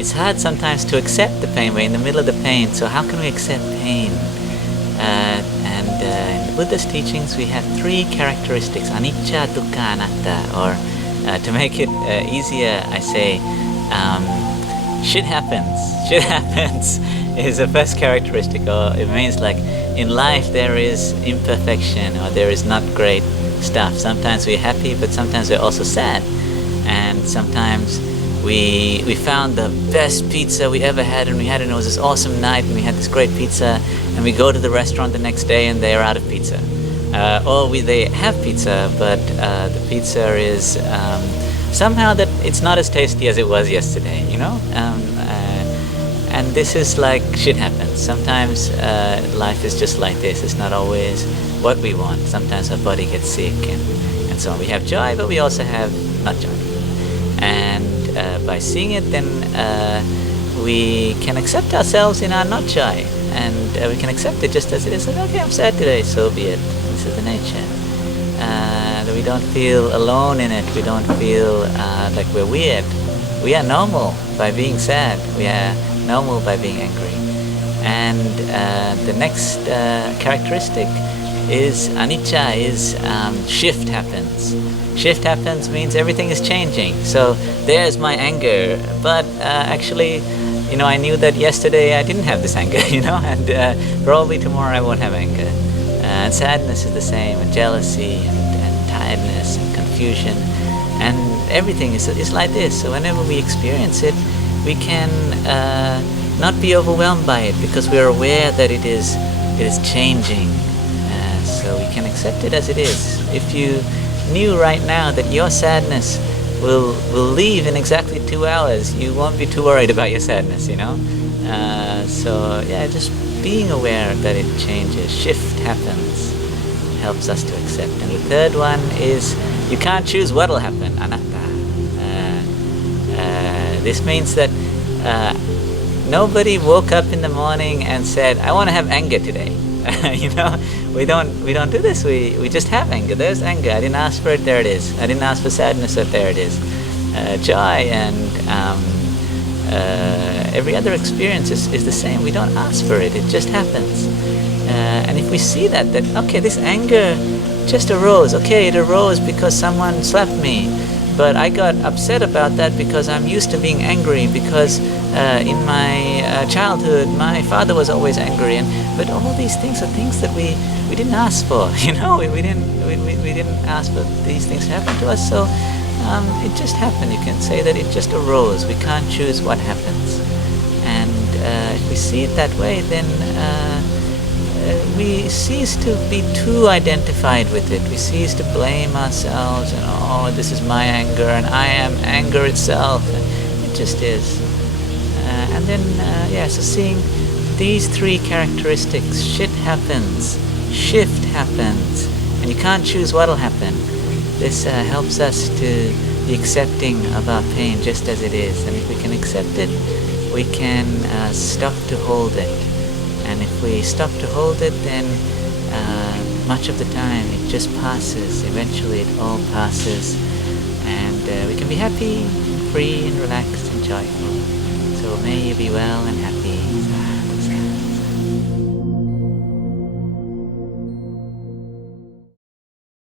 it's hard sometimes to accept the pain. We're in the middle of the pain, so how can we accept pain? In the Buddha's teachings, we have three characteristics: anicca, dukkha, anatta. Or to make it easier, I say, shit happens. Shit happens is the first characteristic. Or it means like in life there is imperfection, or there is not great stuff. Sometimes we're happy, but sometimes we're also sad. And sometimes we found the best pizza we ever had, and we had it, and it was this awesome night, and we had this great pizza, and we go to the restaurant the next day and they're out of pizza. Or they have pizza, but the pizza is somehow that it's not as tasty as it was yesterday, you know? And this is like shit happens. Sometimes life is just like this. It's not always what we want. Sometimes our body gets sick and so on. We have joy, but we also have not joy. And by seeing it, then we can accept ourselves in our not joy, and we can accept it just as it is. Like, okay, I'm sad today, so be it. This is the nature. That we don't feel alone in it. We don't feel like we're weird. We are normal by being sad. We are normal by being angry. And the next characteristic is anicca, is shift happens. Shift happens means everything is changing. So there's my anger, but actually, you know, I knew that yesterday I didn't have this anger, you know, and probably tomorrow I won't have anger. And sadness is the same, and jealousy, and tiredness, and confusion, and everything is like this. So whenever we experience it, we can not be overwhelmed by it, because we are aware that it is changing. So we can accept it as it is. If you knew right now that your sadness will leave in exactly 2 hours, you won't be too worried about your sadness, you know? So yeah, just being aware that it changes, shift happens, helps us to accept. And the third one is you can't choose what will happen, anatta. This means that nobody woke up in the morning and said, I want to have anger today. You know, we don't do this. We just have anger. There's anger. I didn't ask for it. There it is. I didn't ask for sadness. But there it is. Joy and every other experience is the same. We don't ask for it. It just happens. And if we see that okay, this anger just arose. Okay, it arose because someone slapped me, but I got upset about that because I'm used to being angry, because in my childhood my father was always angry, but all these things are things that we didn't ask for, you know. We didn't ask for these things to happen to us, so it just happened. You can say that it just arose. We can't choose what happens, and if we see it that way, then we cease to be too identified with it. We cease to blame ourselves and, oh, this is my anger and I am anger itself. It just is. And then, so seeing these three characteristics, shit happens, shift happens, and you can't choose what'll happen. This helps us to be accepting of our pain just as it is. And if we can accept it, we can stop to hold it. And if we stop to hold it, then much of the time it just passes. Eventually it all passes, and we can be happy, free, and relaxed and joyful. So may you be well and happy.